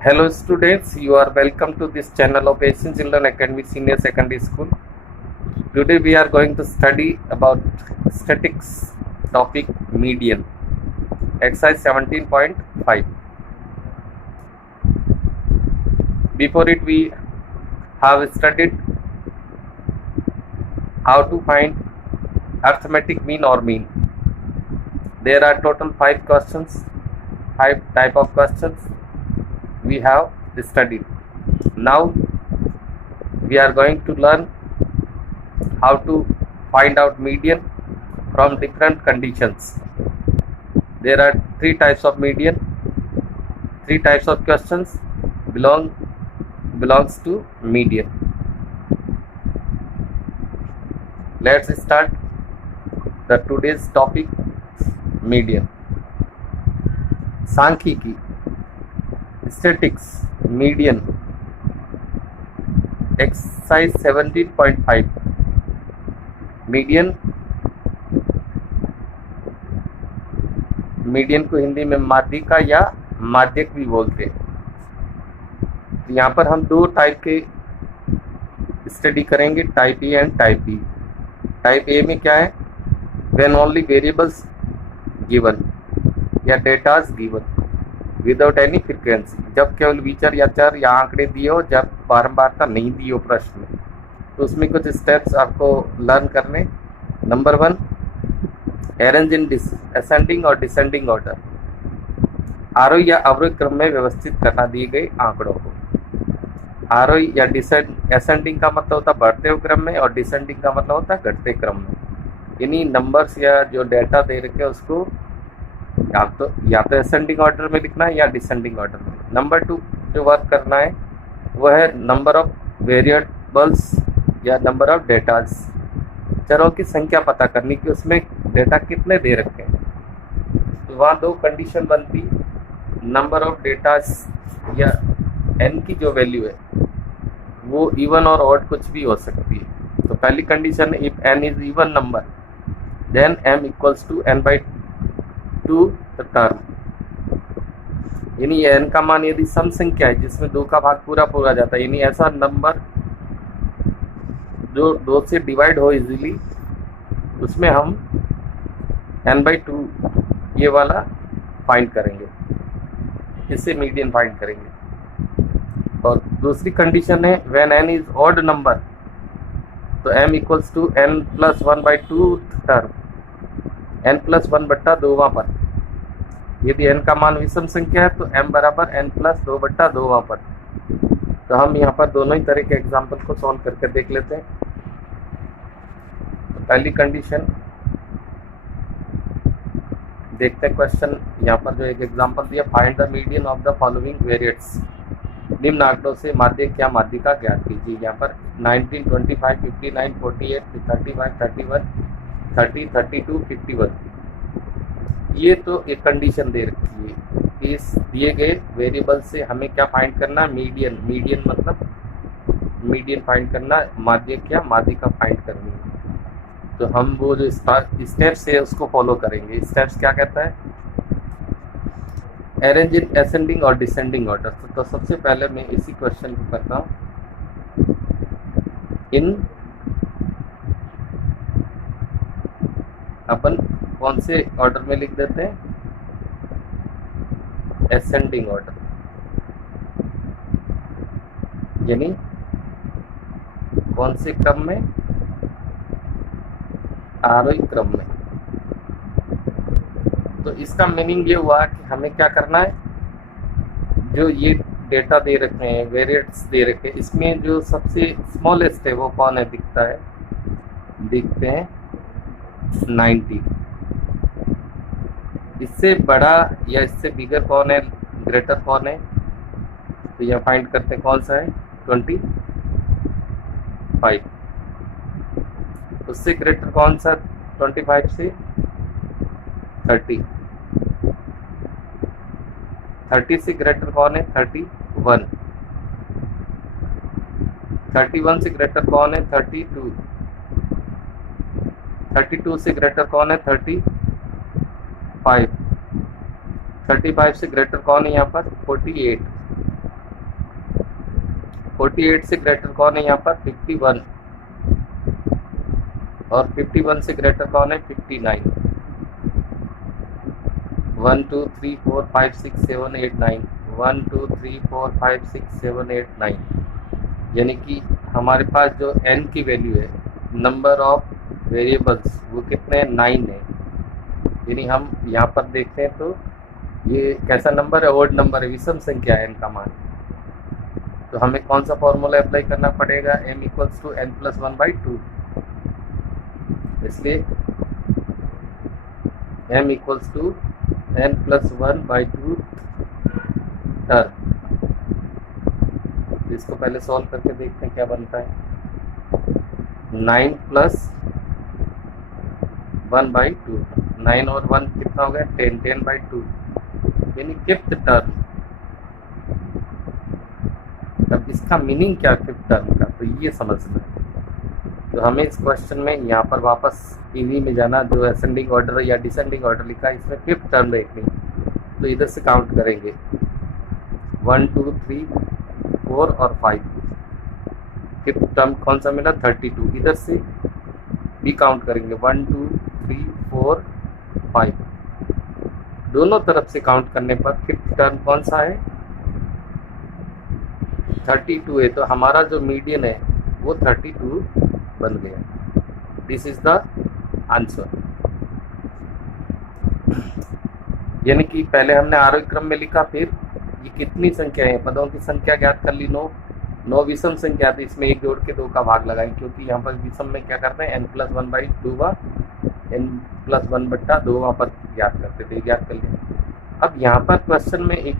Hello students, you are welcome to this channel of Asian Children Academy Senior Secondary School. Today we are going to study about statics topic median, exercise 17.5. Before it we have studied how to find arithmetic mean or mean. There are total 5 questions, 5 type of questions we have studied. Now we are going to learn how to find out median from different conditions. There are 3 types of median, 3 types of questions belongs to median. Let's start the today's topic median. सांख्यिकी, statistics, median, exercise 17.5. Median को हिंदी में माध्यिका या माध्यक भी बोलते हैं। तो यहाँ पर हम 2 टाइप के स्टडी करेंगे, type A and type B. Type A में क्या है, व्हेन ओनली वेरिएबल्स गिवन या datas given without any frequency, जब केवल विचर या चर या आंकड़े दिए हो, जब बारंबारता नहीं दी हो प्रश्न में। तो उसमें कुछ स्टेप्स आपको लर्न करने। नंबर 1, अरेंज इन असेंडिंग और डिसेंडिंग ऑर्डर, आरोही या अवरोही क्रम में व्यवस्थित करना दिए गए आंकड़ों को। आरोही या असेंडिंग का मतलब होता है बढ़ते हुए क्रम में, और डिसेंडिंग का मतलब होता है घटते क्रम में। यानी नंबर्स या जो डेटा दे रखे हैं उसको या तो असेंडिंग ऑर्डर में लिखना है या डिसेंडिंग ऑर्डर में। नंबर 2 जो वर्क करना है वह है नंबर ऑफ वेरिएबल्स या नंबर ऑफ डेटाज, चरों की संख्या पता करनी कि उसमें डेटा कितने दे रखे हैं। तो वहाँ 2 कंडीशन बनती, नंबर ऑफ डेटाज या n की जो वैल्यू है वो इवन और ऑड कुछ भी हो सकती है। तो पहली कंडीशन है if n is even number then m equals to n/2 the term. यानी n का मान यदि सम संख्या है जिसमें 2 का भाग पूरा जाता है, यानी ऐसा नंबर जो 2 से डिवाइड हो इजीली, उसमें हम n/2 ये वाला फाइंड करेंगे, इससे मीडियन फाइंड करेंगे। और दूसरी कंडीशन है when n is odd number, तो m equals to n+1/2 term, n+1/2 वहाँ पर। यदि n का मान विषम संख्या है तो m बराबर n+2/2 वहाँ पर। तो हम यहाँ पर दोनों ही तरह के एग्जाम्पल को सॉल्व करके देख लेते हैं। तो पहली कंडीशन देखते हैं क्वेश्चन। यहाँ पर जो एक एग्जाम्पल दिया, find the median of the following variates, निम्न आंकड़ों से माध्यक या माध्यिका ज्ञात कीजिए। यहाँ पर 19, 25, 59, 48, 35, 31, 30, 32, 51। ये तो एक कंडीशन दे रखी है। इस दिए गए वेरिएबल से हमें क्या फाइंड करना, मीडियन। मीडियन मतलब मीडियन फाइंड करना, माध्यक या माध्यिका फाइंड करनी है। तो हम वो जो स्टेप्स है उसको फॉलो करेंगे। स्टेप्स क्या कहता है, अरेंज इन असेंडिंग और डिसेंडिंग ऑर्डर। तो सबसे पहले मैं इसी क्वेश्चन को करता हूँ। इन अपन कौन से ऑर्डर में लिख देते हैं, असेंडिंग ऑर्डर, यानी कौन से क्रम में, आरोही क्रम में। तो इसका मीनिंग ये हुआ कि हमें क्या करना है, जो ये डेटा दे रखे हैं, वेरिएट्स दे रखे हैं, इसमें जो सबसे स्मॉलेस्ट है वो कौन है, दिखता है, दिखते हैं 90। इससे बड़ा या इससे बिगर कौन है, ग्रेटर कौन है, तो यहाँ फाइंड करते हैं कौन सा है, 25। उससे ग्रेटर कौन सा, 25 से 30। 30 से ग्रेटर कौन है, 31। 31 से ग्रेटर कौन है, 32। 32 से ग्रेटर कौन है, 35। 35 से ग्रेटर कौन है यहाँ पर, 48। 48 से ग्रेटर कौन है यहाँ पर? 51। और 51 से ग्रेटर कौन है? 59। 1 2 3 4 5 6 7 8 9 1 2 3 4 5 6 7 8 9, यानी कि हमारे पास जो n की वैल्यू है, नंबर ऑफ वेरिएबल्स, वो कितने हैं? 9 है। यानी हम यहाँ पर देखते हैं तो ये कैसा नंबर है? ओड नंबर है, विषम संख्या है n का मान। तो हमें कौन सा फॉर्मूला अप्लाई करना पड़ेगा? m equals to n plus 1/2। इसलिए m equals to n plus 1/2 term. इसको पहले सॉल्व करके देखते हैं क्या बनता है। 9 प्लस 1/2, 9 और 1 कितना हो गया? 10, 10/2, यानी फिफ्थ टर्म। अब इसका मीनिंग क्या है फिफ्थ टर्म का, तो ये समझना है। तो हमें इस क्वेश्चन में यहाँ पर वापस ईवी में जाना, जो असेंडिंग ऑर्डर या डिसेंडिंग ऑर्डर लिखा है, इसमें फिफ्थ टर्म देखनी। तो इधर से काउंट करेंगे 1 2 3 4 और 5। फिफ्थ टर्म कौन सा मिला? 32। इधर से भी काउंट करेंगे 1 2 3 4 5। दोनों तरफ से काउंट करने पर फिफ्थ टर्म कौन सा है? 32 है। तो हमारा जो मीडियन है वो 32 बन गया। This is the answer. यानी कि पहले हमने आरोही क्रम में लिखा, फिर ये कितनी संख्या है, पदों की संख्या ज्ञात कर ली 9। 9 विषम संख्या थी, इसमें एक जोड़ के 2 का भाग लगाएं, क्योंकि यहाँ पर विषम में क्या करते हैं? n प्लस 1/2 n प्लस 1/2 वहाँ पर ज्ञात करते थे, ज्ञात कर लिया। अब यहाँ पर क्वेश्चन में एक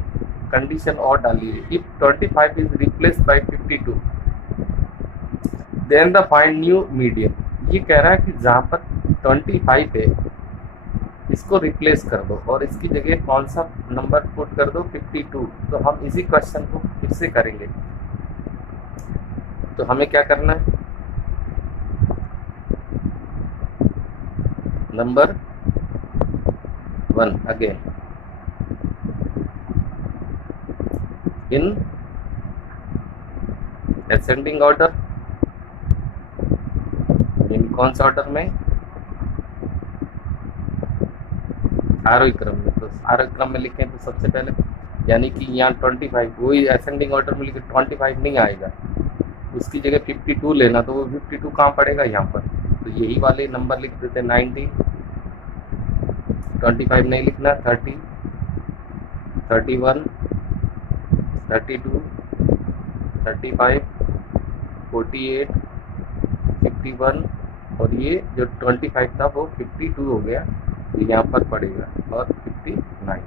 कंडीशन और डाली है, if 25 is replaced by 52 then the find new median. ये कह रहा है कि जहाँ पर 25 है इसको रिप्लेस कर दो और इसकी जगह कौन सा नंबर पुट कर दो? 52। तो हम इसी क्वेश्चन को फिर से करेंगे। तो हमें क्या करना है? Number 1 again in ascending order, इन कौन सा ऑर्डर में? आरोही क्रम में। तो आरोही क्रम में लिखें तो सबसे पहले, यानी कि यहाँ 25, वही असेंडिंग ऑर्डर में लिखे 25 नहीं आएगा, उसकी जगह 52 लेना। तो वो 52 कहाँ पड़ेगा? यहाँ पर। तो यही वाले नंबर लिख देते 90, 25 नहीं लिखना, 30, 31, 32, 35, 48, 51, और ये जो 25 था वो 52 हो गया, तो यहाँ पर पड़ेगा, और 59।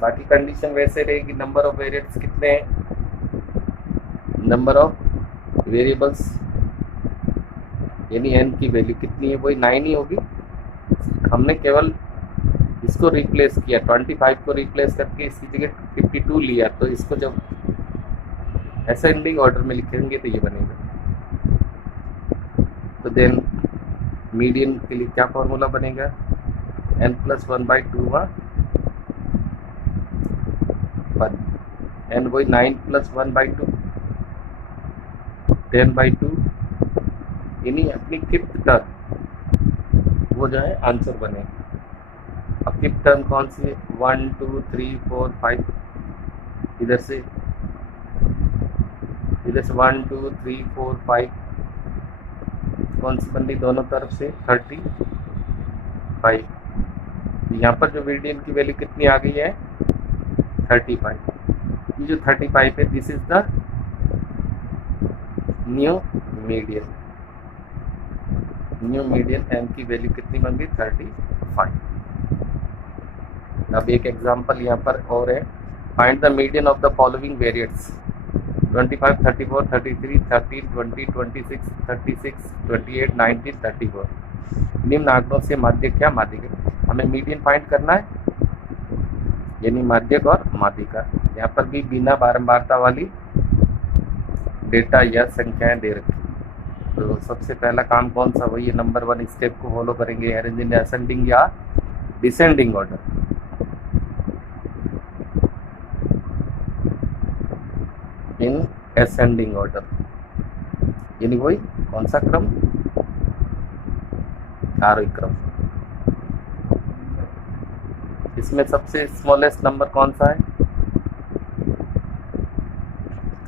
बाकी कंडीशन वैसे रहेगी। नंबर ऑफ वेरिएबल्स कितने हैं? नंबर ऑफ वेरिएबल्स यानी n की वैल्यू कितनी है? वही 9 ही होगी। हमने केवल इसको रिप्लेस किया, 25 को रिप्लेस करके इसकी जगह 52 लिया, तो इसको जब असेंडिंग ऑर्डर में लिखेंगे तो ये बनेगा। तो देन मीडियन के लिए क्या फॉर्मूला बनेगा? n प्लस 1/2 पर n वही 9 प्लस 1/2 10/2, यानी अपनी फिफ्थ टर्म वो जो है आंसर बने। अब फिफ्थ टर्म कौन सी है? 1 2 3 4 5। इधर से 1 2 3 4 5 कौन सी बन रही? दोनों तरफ से 35। यहाँ पर जो मीडियन की वैल्यू कितनी आ गई है? 35। ये जो 35 है, this is the new median. New median m की वैल्यू कितनी बन गई? 35। अब एक एग्जांपल यहाँ पर और है, find the median of the following variates 25, 34, 33, 13, 20, 26, 36, 28, 19, 34। निम्न आंकड़ों से माध्यक क्या माध्यिका? हमें मीडियन फाइंड करना है, यानी माध्यक और माध्यिका। यहाँ पर भी बिना बारंबारता वाली डेटा या संख्याएं दे रखी। तो सबसे पहला काम कौन सा? वही नंबर 1 स्टेप को फॉलो करेंगे, अरेंज इन असेंडिंग या डिसेंडिंग ऑर्डर। इन असेंडिंग ऑर्डर, यानी वही कौन सा क्रम, आरोही क्रम। इसमें सबसे स्मॉलेस्ट नंबर कौन सा है,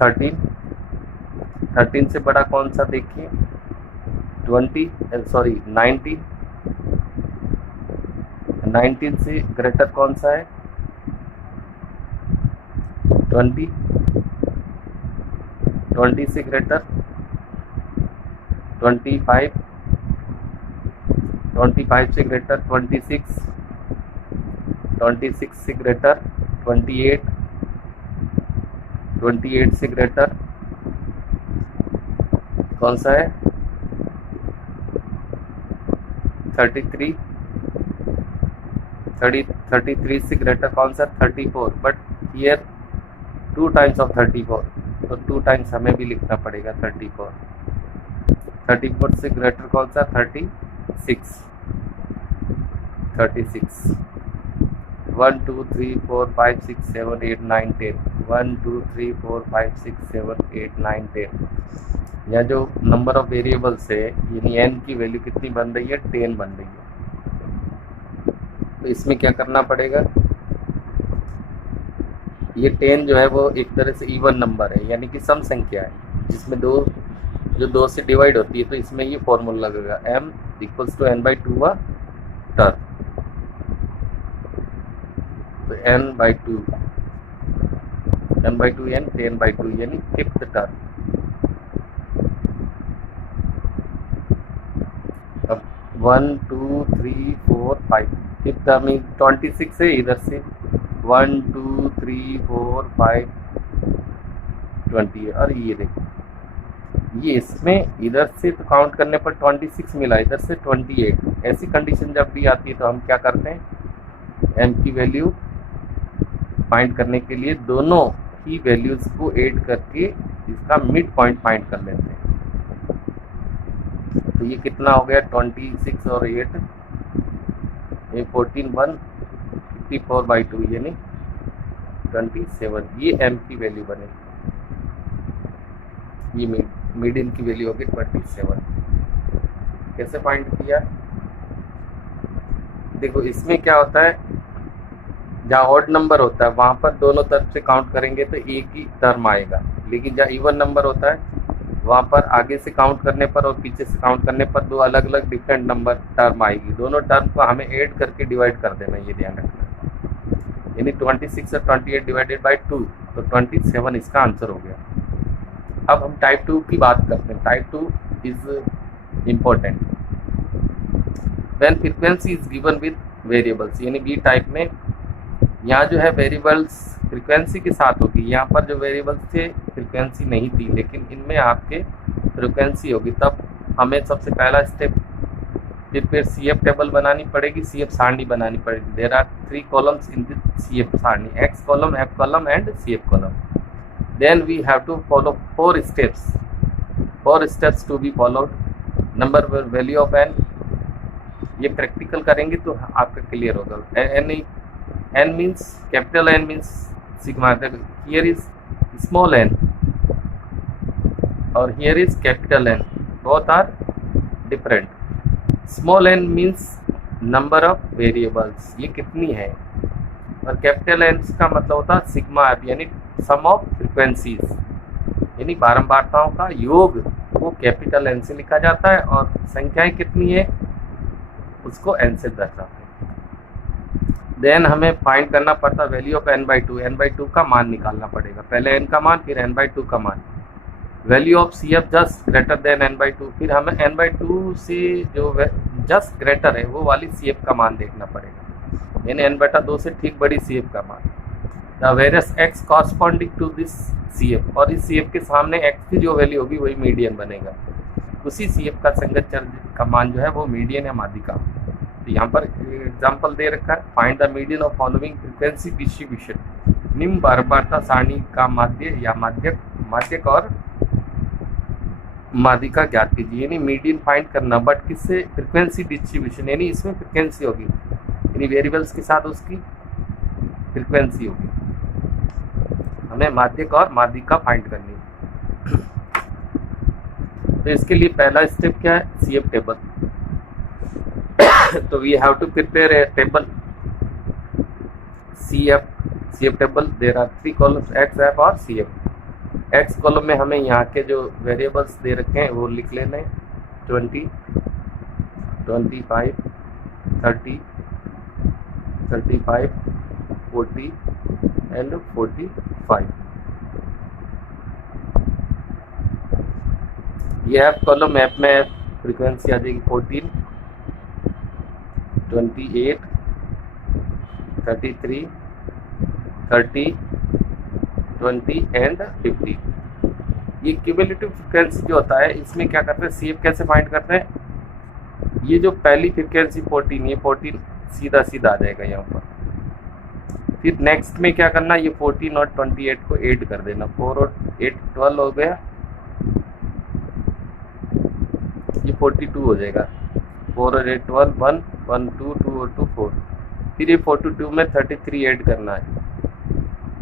13। 13 से बड़ा कौन सा देखिए, 19। 19 से ग्रेटर कौन सा है, 20। 20 से ग्रेटर 25। 25 से ग्रेटर 26। 26 से ग्रेटर 28। 28 से ग्रेटर कौन सा है, 33। 33 से ग्रेटर कौन सा, 34। बट हियर 2 टाइम्स ऑफ 34, तो 2 टाइम्स हमें भी लिखना पड़ेगा 34। 34 से ग्रेटर कौन सा, 36। 36। 1 2 3 4 5 6 7 8 9 10। 1 2 3 4 5 6 7 8 9 10। यहाँ जो नंबर ऑफ वेरिएबल्स है, यानी n की वैल्यू कितनी बन रही है, 10 बन रही है। तो इसमें क्या करना पड़ेगा, ये 10 जो है वो एक तरह से इवन नंबर है, यानी कि सम संख्या है, जिसमें जो 2 से डिवाइड होती है। तो इसमें ये फॉर्मूला लगेगा m इक्वल्स टू n/2 वा टर्म। तो n/2 n/2 n 10/2 यानी फिफ्थ टर्म। अब 1 2 3 4 5 फिफ्थ टर्म 26 है, इधर से 1 2 3 4 5 20 है। और ये देखो, ये इसमें इधर से तो काउंट करने पर 26 मिला, इधर से 28। ऐसी कंडीशन जब भी आती है तो हम क्या करते हैं, m की वैल्यू फाइंड करने के लिए दोनों ही वैल्यूज को ऐड करके इसका मिड पॉइंट फाइंड कर लेते हैं। तो ये कितना हो गया, 26 और 8 ये 14 1 54/2 यानी 27। ये m की वैल्यू बनेगी, ये मीडियन की वैल्यू होगी 27। कैसे फाइंड किया, देखो इसमें क्या होता है, जहाँ ऑड नंबर होता है वहाँ पर दोनों तरफ से काउंट करेंगे तो एक ही टर्म आएगा, लेकिन जहाँ इवन नंबर होता है वहाँ पर आगे से काउंट करने पर और पीछे से काउंट करने पर 2 अलग अलग डिफरेंट नंबर टर्म आएगी। दोनों टर्म को हमें ऐड करके डिवाइड कर देना, ये ध्यान रखना। यानी 26 और 28 डिवाइडेड बाई 2, तो 27 इसका आंसर हो गया। अब हम टाइप 2 की बात करते हैं। Type 2 is important when frequency is given with variables, यानी बी टाइप में यहाँ जो है वेरिएबल्स फ्रीक्वेंसी के साथ होगी। यहाँ पर जो वेरिएबल्स थे फ्रीक्वेंसी नहीं थी, लेकिन इनमें आपके फ्रीक्वेंसी होगी। तब हमें सबसे पहला स्टेप फिर CF टेबल बनानी पड़ेगी, CF सारणी बनानी पड़ेगी। There are 3 columns in this CF सारणी, X column, F column and CF column. Then we have to follow 4 steps to be followed. Number value of n, ये प्रैक्टिकल करेंगे तो आपका क्लियर होगा। n means capital N means sigma, here is small n और here is capital N, both are different. Small n means number of variables, ये कितनी है, और कैपिटल N का मतलब होता है सिग्मा f, यानी सम ऑफ फ्रीक्वेंसीज, यानी बारंबारताओं का योग, वो कैपिटल N से लिखा जाता है, और संख्याएं कितनी है उसको n से दर्शाते हैं। देन हमें फाइंड करना पड़ता वैल्यू ऑफ n/2, n/2 का मान निकालना पड़ेगा। पहले n का मान, फिर n/2 का मान। Value of CF just greater than n/2, फिर हमें n/2 से जो जस्ट ग्रेटर है वो वाली CF का मान देखना पड़ेगा, यानी n/2 से ठीक बड़ी CF का मान। The various x corresponding to this CF, और इस CF के सामने x की जो वैल्यू होगी वही मीडियन बनेगा। उसी CF का संगत चर का मान जो है वो मीडियन या माध्यिका। तो यहाँ पर एग्जाम्पल दे रखा है, find the median of following frequency distribution. निम्न बारंबारता सारणी का माध्य या माध्यक और माध्यिका ज्ञात कीजिए, यानी मीडियन फाइंड करना, बट किससे, फ्रीक्वेंसी डिस्ट्रीब्यूशन, यानी इसमें फ्रीक्वेंसी होगी, यानी वेरिएबल्स के साथ उसकी फ्रीक्वेंसी होगी। हमें माध्यक और माध्यिका फाइंड करनी है। तो इसके लिए पहला स्टेप क्या है, CF टेबल। तो we have to prepare a table CF table. There are 3 columns, X, F और CF। X कॉलम में हमें यहाँ के जो वेरिएबल्स दे रखे हैं वो लिख लेने, 20, 25, 30, 35, 40 एंड 45। ये ऐप कॉलम, ऐप में फ्रीक्वेंसी आ जाएगी 14, 28, 33, 30, 20 एंड 50। ये क्यूमुलेटिव फ्रीक्वेंसी जो होता है, इसमें क्या करते हैं, CF कैसे फाइंड करते हैं, ये जो पहली फ्रीक्वेंसी 14, ये 14 सीधा सीधा आ जाएगा यहाँ पर। फिर नेक्स्ट में क्या करना, ये 14 और 28 को ऐड कर देना, 4 और 8 12 हो गया, ये 42 हो जाएगा, 4 और 8 12, 1 1 2 2 और 2 4। फिर ये 42 में 33 ऐड करना है,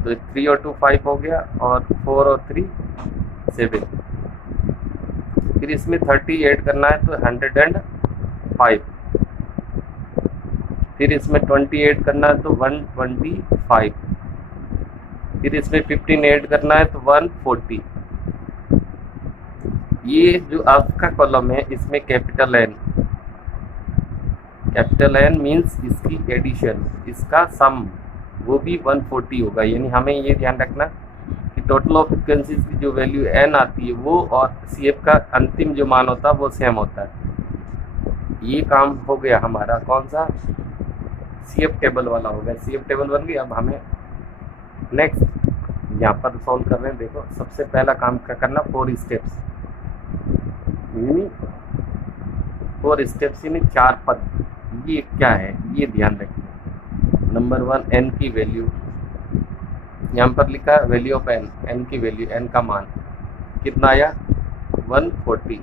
तो 3 और 2 5 हो गया, और 4 और 3 7। फिर इसमें 30 ऐड करना है, तो 105। फिर इसमें 20 ऐड करना है, तो 125। फिर इसमें 15 ऐड करना है, तो 140। ये जो आपका कॉलम है, इसमें कैपिटल N मीन्स इसकी एडिशन, इसका सम वो भी 140 होगा। यानी हमें ये ध्यान रखना कि टोटल ऑफ फ्रीक्वेंसीज की जो वैल्यू N आती है वो और CF का अंतिम जो मान होता है वो सेम होता है। ये काम हो गया हमारा, कौन सा, CF टेबल वाला हो गया। CF टेबल बन गई। अब हमें नेक्स्ट यहाँ पर सॉल्व कर रहे हैं। देखो सबसे पहला काम क्या करना, 4 स्टेप्स, यानी 4 स्टेप्स यानी 4 पद। ये क्या है, ये ध्यान रखिए। नंबर 1, N की वैल्यू, यहाँ पर लिखा है वैल्यू ऑफ N की वैल्यू, N का मान कितना आया, 140।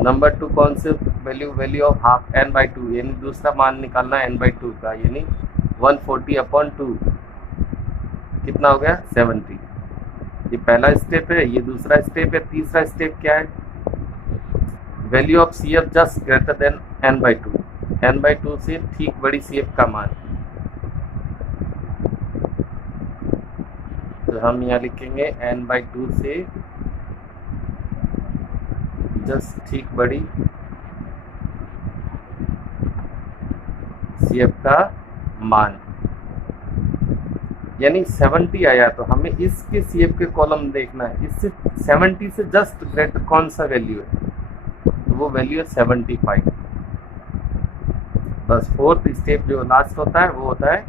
नंबर 2 कौन से वैल्यू ऑफ हाफ, N/2, यानी दूसरा मान निकालना है N/2 का, यानी 140/2 कितना हो गया, 70। ये पहला स्टेप है, ये दूसरा स्टेप है। तीसरा स्टेप क्या है, value of CF just greater than N/2, N/2 से ठीक बड़ी CF का मान। तो हम यहाँ लिखेंगे N/2 से जस्ट ठीक बड़ी CF का मान, यानी 70 आया तो हमें इसके CF के कॉलम देखना है, इससे 70 से जस्ट ग्रेटर कौन सा वैल्यू है, तो वो वैल्यू है 75। बस 4th स्टेप जो लास्ट होता है वो होता है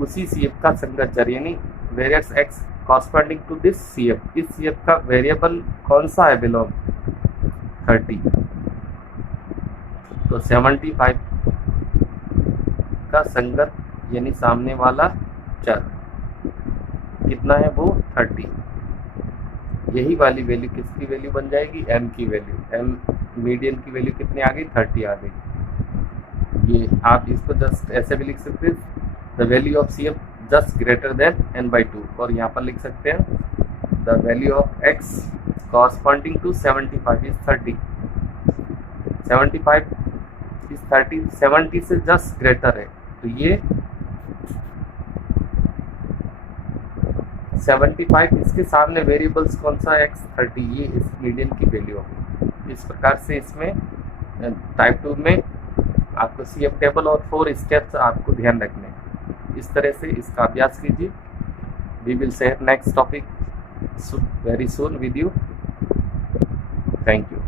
उसी CF का संगत चर, यानी variables X corresponding to this CF। इस CF का वेरिएबल कौन सा है, बिलोंग 30, तो 75 का संगत यानी सामने वाला चर कितना है, वो 30। यही वाली वैल्यू किसकी वैल्यू बन जाएगी, M की वैल्यू। M मीडियन की वैल्यू कितनी आ गई, 30 आ गई। ये आप इसको जस्ट ऐसे भी लिख सकते हैं, the value of CF just greater than N/2, और यहाँ पर लिख सकते हैं the value of X corresponding to 75 is 30। 75 is 30, 70 से जस्ट ग्रेटर है, तो ये 75 इसके सामने वेरिएबल्स कौन सा है, X 30, ये इस मीडियन की वैल्यू होगी। इस प्रकार से इसमें टाइप 2 में आपको CF टेबल और 4 स्टेप्स आपको ध्यान रखने हैं। इस तरह से इसका अभ्यास कीजिए। We will share next topic very soon with you. Thank you.